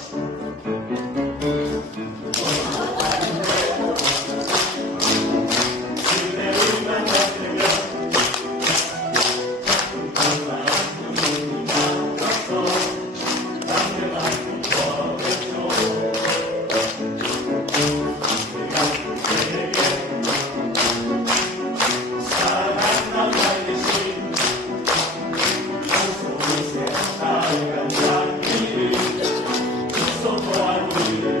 next. so far away.